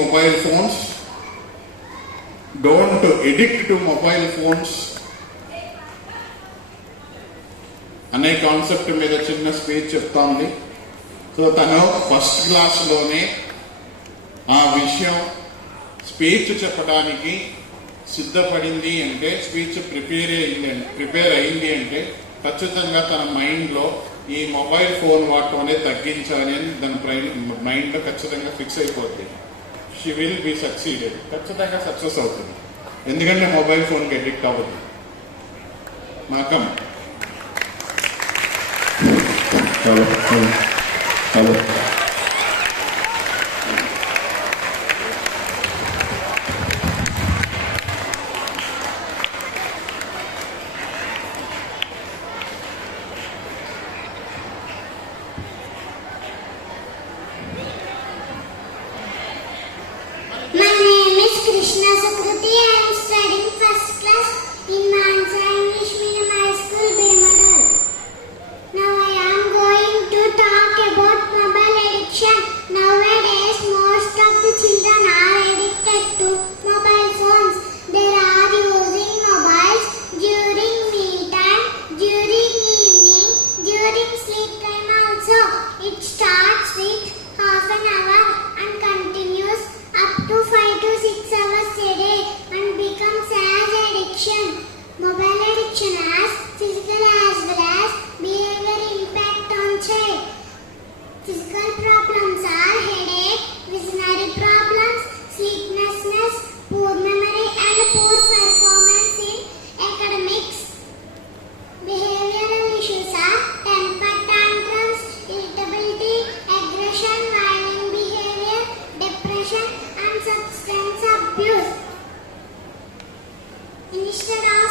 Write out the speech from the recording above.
mobile phones, don't addict to mobile phones అనే concept మీద చిన్న స్పీచ్ చెప్తా ఉంది. సో తను ఫస్ట్ క్లాస్లోనే ఆ విషయం స్పీచ్ చెప్పడానికి సిద్ధపడింది అంటే, స్పీచ్ ప్రిపేర్ అయింది అంటే ఖచ్చితంగా తన మైండ్లో ఈ మొబైల్ ఫోన్ వాడటం అనేది తగ్గించాలి అని దాని మైండ్లో ఖచ్చితంగా ఫిక్స్ అయిపోతుంది. షీ విల్ బి సక్సీడెడ్, ఖచ్చితంగా సక్సెస్ అవుతుంది. ఎందుకంటే మొబైల్ ఫోన్కి అడిక్ట్ అవ్వదు. నాకం hello My name is Krishna Sukruti. I am studying first class in Mansa English Medium High School, Bemadal. Now I am going to talk about mobile addiction. Nowadays, most of the children are addicted to mobile phones. They are using mobiles during meal time, during evening, during sleep time also. It starts with half an hour and continues up to 5 to 6 hours a day and becomes as addiction. Mobile addiction has physical as well as behavior impact on child. Physical problems are headache, visionary problems, sleeplessness, poor memory and poor performance in academics. Behavioral issues are temper tantrums, irritability, aggression, violent behavior, depression and substance abuse. Instead of